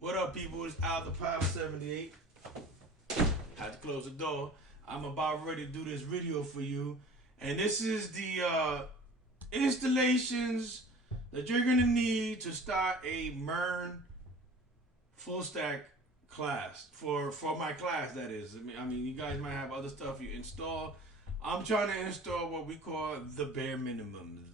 What up, people? It's Al the Power 78. Had to close the door. I'm about ready to do this video for you. And this is the installations that you're going to need to start a Mern full stack class. For my class, that is. I mean, you guys might have other stuff you install. I'm trying to install what we call the bare minimum.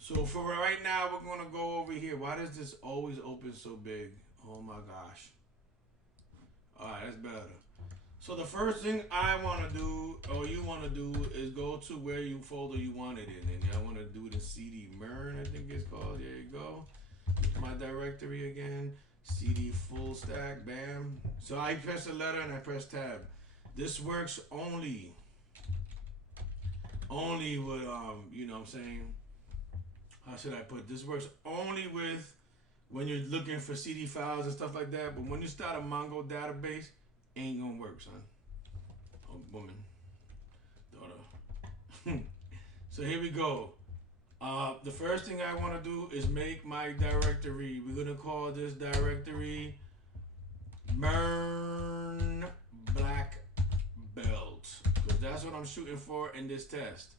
So for right now, we're going to go over here. Why does this always open so big? Oh my gosh. Alright, that's better. So the first thing I want to do, or you want to do, is go to where you folder you want it in. And I want to do it in CD Mern, I think it's called. There you go. My directory again. CD full stack, bam. So I press the letter and I press tab. This works only with, you know what I'm saying? How should I put this? Works only with when you're looking for CD files and stuff like that. But when you start a Mongo database, ain't gonna work, son. Oh, woman, daughter. So here we go. The first thing I want to do is make my directory. We're gonna call this directory Mern Black Belt, because that's what I'm shooting for in this test.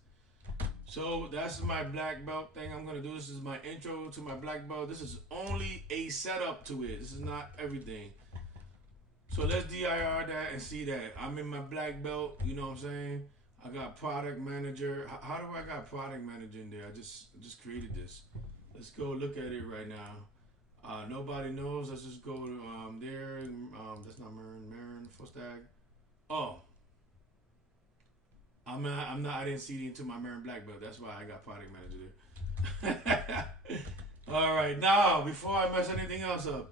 So that's my black belt thing I'm gonna do. This is my intro to my black belt. This is only a setup to it. This is not everything. So let's dir that and see that. I'm in my black belt, you know what I'm saying? I got product manager. How do I got product manager in there? I just created this. Let's go look at it right now. Nobody knows. Let's just go to there. That's not Mern full stack. Oh. I didn't see it into my Mern Black Belt. That's why I got product manager there. All right, now before I mess anything else up,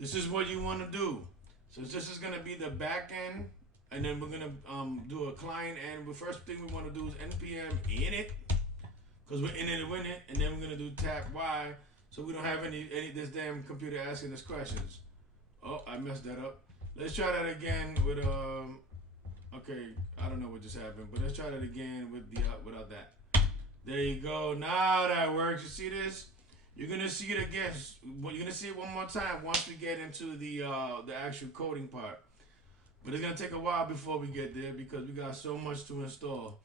this is what you want to do. So this is gonna be the back end, and then we're gonna do a client end. The first thing we want to do is npm init, because we're in it, and then we're gonna do tap y, so we don't have any this damn computer asking us questions. Oh, I messed that up. Let's try that again with okay, I don't know what just happened, but let's try that again with the without that. There you go. Now that works. You see this? You're gonna see it again. You're gonna see it one more time once we get into the actual coding part. But it's gonna take a while before we get there because we got so much to install.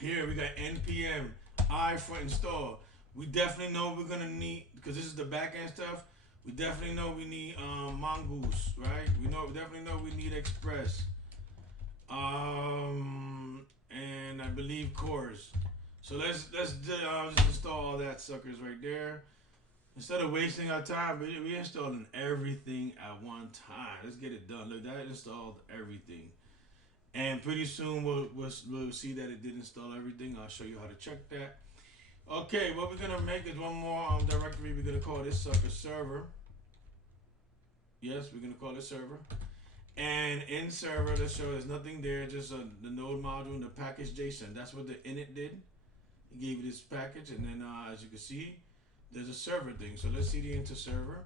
Here we got npm I for install. We definitely know we're gonna need, because this is the back end stuff. We definitely know we need Mongoose, right? We definitely know we need Express. And I believe cores. So let's just install all that suckers right there. Instead of wasting our time, we installing everything at one time. Let's get it done. Look, that installed everything, and pretty soon we'll see that it did install everything. I'll show you how to check that. Okay, what we're gonna make is one more directory. We're gonna call this sucker server. Yes, we're gonna call it server. And in server, let's show there's nothing there, just the node module and the package JSON. That's what the init did. It gave you this package, and then as you can see, there's a server thing. So let's cd into server,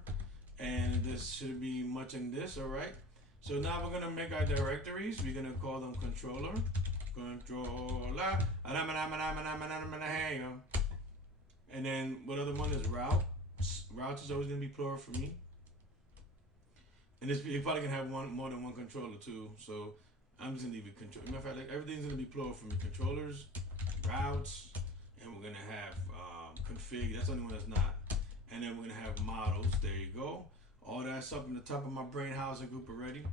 and this should be much in this. All right. So now we're gonna make our directories. We're gonna call them controller, and then what other one is route. Routes is always gonna be plural for me. And you're probably gonna have more than one controller too. So I'm just gonna leave it control. Matter of fact, like everything's gonna be plural for me. Controllers, routes, and we're gonna have config. That's the only one that's not. And then we're gonna have models. There you go. All that's up in the top of my brain housing group already.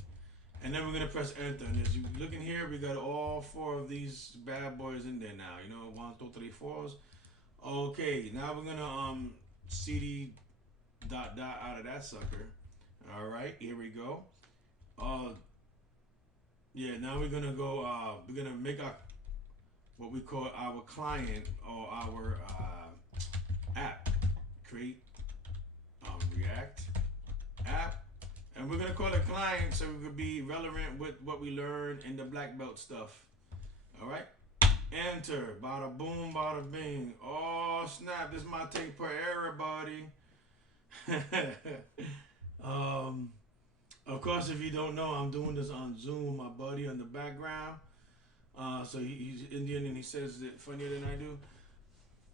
And then we're gonna press enter. And as you look in here, we got all 4 of these bad boys in there now. You know, 1, 2, 3, 4s. Okay, now we're gonna cd ... out of that sucker. All right, here we go. Yeah, now we're gonna go. We're gonna make our what we call our client or our app. Create React app, and we're gonna call it client so we could be relevant with what we learned in the black belt stuff. All right. Enter. Bada boom, bada bing. Oh snap! This might take for everybody. Of course, if you don't know, I'm doing this on Zoom with my buddy in the background. So he's Indian and he says it funnier than I do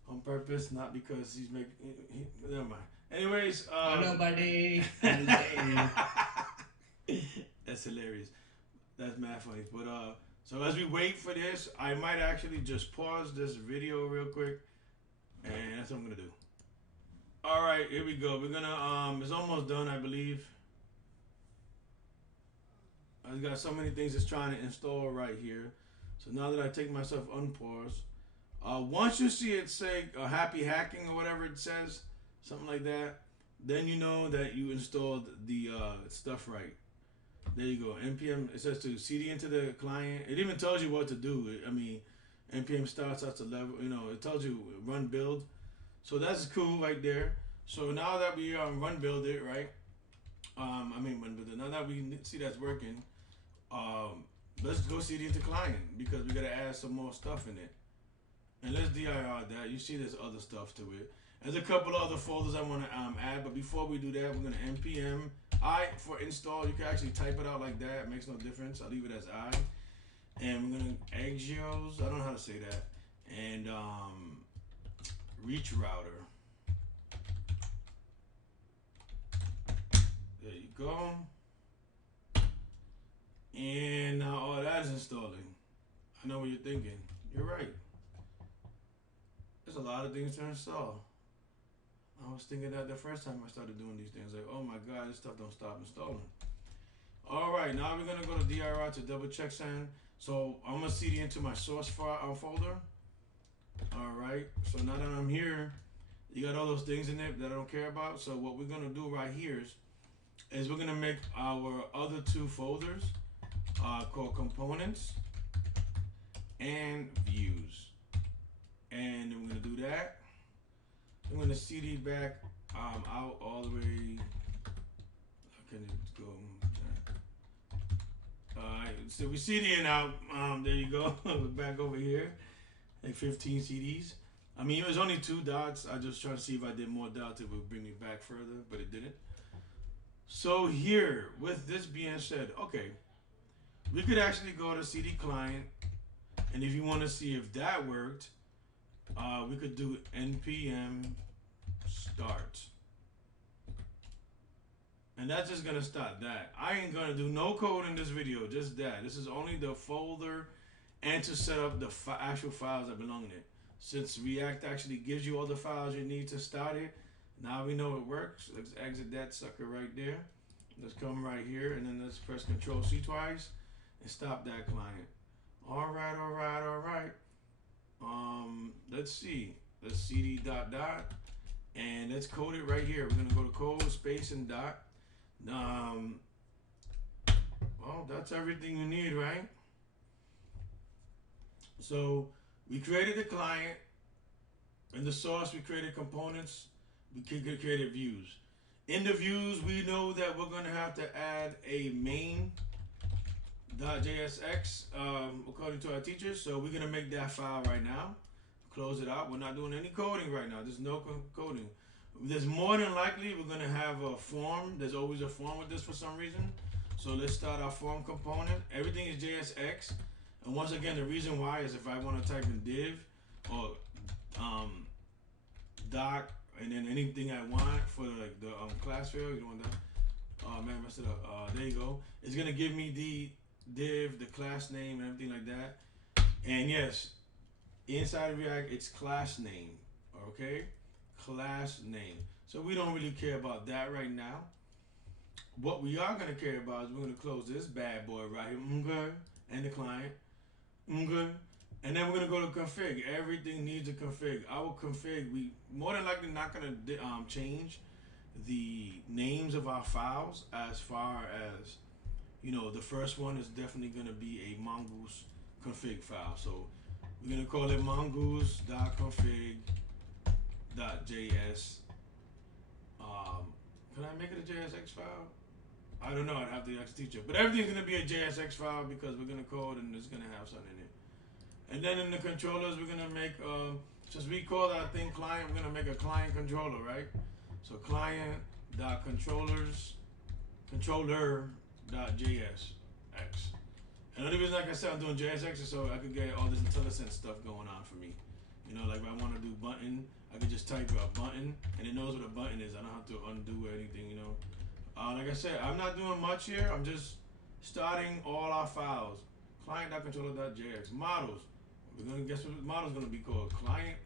on purpose, not because he's making. Never mind. Anyways, hello, buddy. I'm saying. that's hilarious. That's mad funny. But so as we wait for this, I might actually just pause this video real quick, and that's what I'm gonna do. All right, here we go. We're gonna it's almost done, I believe. I've got so many things it's trying to install right here. So now that I take myself unpause, once you see it say happy hacking or whatever it says, something like that, then you know that you installed the stuff right. There you go. NPM, it says to CD into the client. It even tells you what to do. I mean, NPM starts at the level, it tells you run build. So that's cool right there. So now that we run build it, right? Run build it. Now that we see that's working, let's go CD into client because we gotta add some more stuff in it. And let's dir that. You see there's other stuff to it. There's a couple other folders I want to add, but before we do that, we're gonna npm I for install. You can actually type it out like that. It makes no difference. I'll leave it as I. And we're gonna Axios. I don't know how to say that. And reach router. There you go. And now all that is installing. I know what you're thinking. You're right. There's a lot of things to install. I was thinking that the first time I started doing these things, like, oh my god, this stuff don't stop installing. All right, now we're gonna go to dir to double check send. So I'm gonna cd into my source file folder. All right, so now that I'm here, you got all those things in it that I don't care about. So what we're gonna do right here is we're gonna make our other two folders called components and views, and then we're gonna do that. I'm gonna CD back out all the way. How can it go? Alright, so we CDing out. There you go. We're back over here. Like 15 CDs. I mean, it was only 2 dots. I just tried to see if I did more dots, it would bring me back further, but it didn't. So here, with this being said, okay, we could actually go to CD client, and if you want to see if that worked, we could do npm start. And that's just gonna start that. I ain't gonna do no code in this video, just that. This is only the folder and to set up the actual files that belong in it. Since React actually gives you all the files you need to start it, now we know it works. Let's exit that sucker right there. Let's come right here and then let's press Control-C twice and stop that client. All right, all right, all right. Let's see. Let's cd dot dot and let's code it right here. We're gonna go to code space and dot. Well, that's everything you need, right? So we created the client. In the source, we created components. We created views. In the views, we know that we're gonna have to add a main.jsx according to our teachers. So we're gonna make that file right now. Close it out. We're not doing any coding right now. There's no coding. There's more than likely we're gonna have a form. There's always a form with this for some reason. So let's start our form component. Everything is JSX. And once again, the reason why is if I want to type in div or doc and then anything I want for like the class field, you want that? Oh man, messed it up. There you go. It's gonna give me the div, the class name, and everything like that. And yes, inside of React, it's class name. Okay, class name. So we don't really care about that right now. What we are gonna care about is we're gonna close this bad boy right here. Okay, and the client. Okay. And then we're gonna go to config. Everything needs a config. Our config, we more than likely not gonna change the names of our files as far as, the first one is definitely gonna be a mongoose config file. So we're gonna call it mongoose.config.js. Can I make it a JSX file? I don't know, I'd have to ask the teacher. But everything's gonna be a JSX file because we're gonna code and it's gonna have something in it. And then in the controllers, we're gonna make, since we call that thing client, we're gonna make a client controller, right? So client.controllers, controller.jsx. And the only reason, like I said, I'm doing JSX is so I could get all this IntelliSense stuff going on for me. You know, like if I want to do button, I could just type a button, and it knows what a button is. I don't have to undo anything, you know. Like I said, I'm not doing much here. I'm just starting all our files. Client.controller.js. Models. We're gonna guess what the model's gonna be called. Client.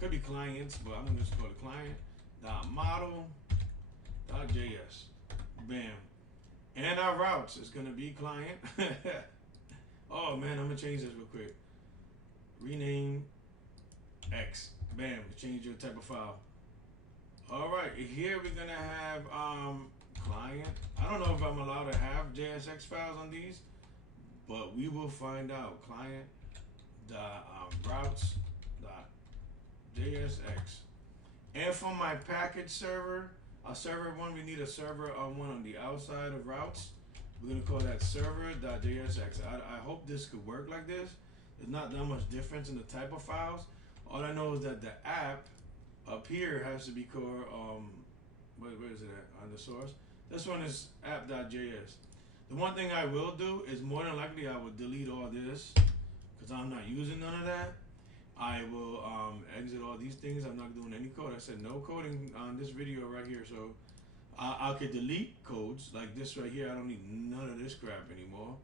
Could be clients, but I'm gonna just call it client.model.js. Bam. And our routes is gonna be client. Oh man, I'm gonna change this real quick. Rename X. Bam. Change your type of file. All right, here we're gonna have client. I don't know if I'm allowed to have JSX files on these, but we will find out. Client routes JSX. And for my package server, a server one, we need a server one on the outside of routes. We're gonna call that server.jsx. I hope this could work like this. There's not that much difference in the type of files. All I know is that the app up here has to be called where is it at on the source? This one is app.js. The one thing I will do is more than likely I will delete all this because I'm not using none of that. I will exit all these things. I'm not doing any code. I said no coding on this video right here. So I could delete codes like this right here. I don't need none of this crap anymore.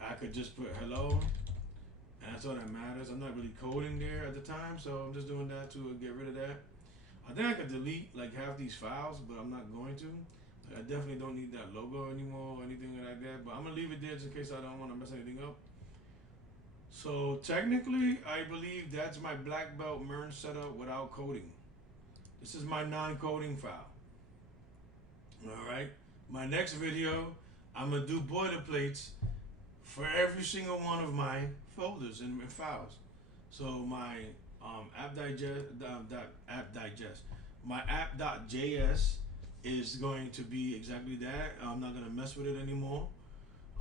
I could just put hello, and that's all that matters. I'm not really coding there at the time, so I'm just doing that to get rid of that. I think I could delete like half these files, but I'm not going to. I definitely don't need that logo anymore or anything like that, but I'm gonna leave it there just in case I don't want to mess anything up. So technically, I believe that's my black belt Mern setup without coding. This is my non-coding file. All right. My next video, I'm gonna do boilerplates for every single one of my folders and files. So my app.digest, my app.js is going to be exactly that. I'm not gonna mess with it anymore.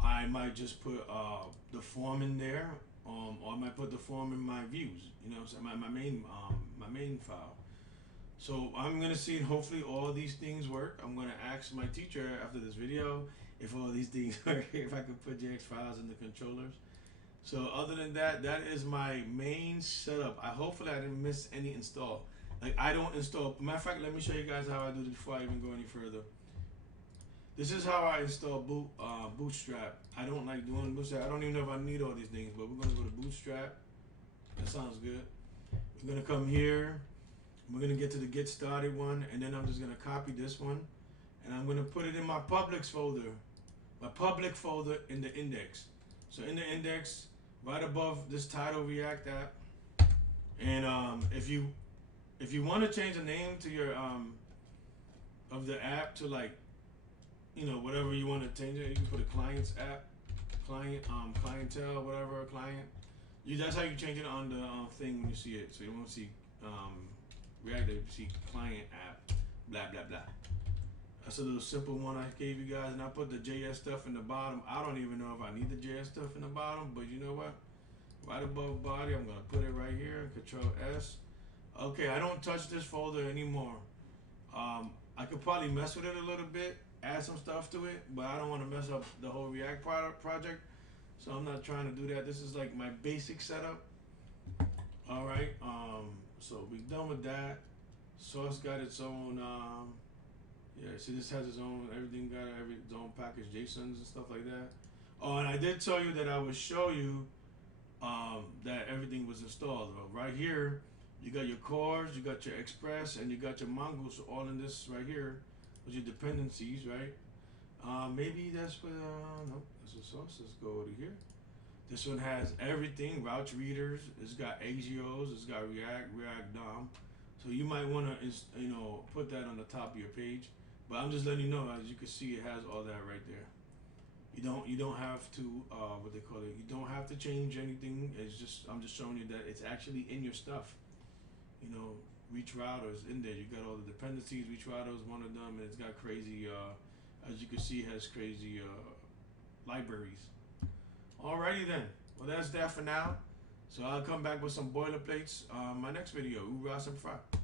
I might just put the form in there. Or I might put the form in my views, you know, so my main file. So I'm gonna see, hopefully all these things work. I'm gonna ask my teacher after this video if all these things work, if I could put JX files in the controllers. So other than that, that is my main setup. Hopefully I didn't miss any install. Like I don't install. Matter of fact, let me show you guys how I do this before I even go any further. This is how I install Bootstrap. I don't like doing Bootstrap. I don't even know if I need all these things, but we're gonna go to Bootstrap. That sounds good. We're gonna come here. We're gonna get to the Get Started one, and then I'm just gonna copy this one, and I'm gonna put it in my publics folder, my public folder in the index. So in the index, right above this title React app, and if you want to change the name to your of the app to like, you know, whatever you want to change it, you can put a client's app, clientele, whatever, client. That's how you change it on the thing when you see it. So you won't see React, you see client app, blah, blah, blah. That's a little simple one I gave you guys, and I put the JS stuff in the bottom. I don't even know if I need the JS stuff in the bottom, but you know what? Right above body, I'm gonna put it right here, Control S. Okay, I don't touch this folder anymore. I could probably mess with it a little bit, add some stuff to it, but I don't want to mess up the whole React project, so I'm not trying to do that. This is like my basic setup. All right, so we're done with that. Source got its own, yeah, see this has its own, everything got its own package, JSONs and stuff like that. Oh, and I did tell you that I would show you that everything was installed. Right here, you got your cores, you got your Express, and you got your Mongoose all in this right here. With your dependencies, right? Maybe that's what, nope, that's a source. Let's go over here. This one has everything, route readers, it's got AGOs, it's got React DOM. So you might want to, you know, put that on the top of your page. But I'm just letting you know, as you can see, it has all that right there. You don't have to, what they call it, you don't have to change anything. It's just, I'm just showing you that it's actually in your stuff. You know, Reach Router is in there. You got all the dependencies. Reach Router is one of them, and it's got crazy, as you can see, it has crazy libraries. Alrighty then. Well, that's that for now. So I'll come back with some boilerplates my next video. Hoorah, Semper Fi.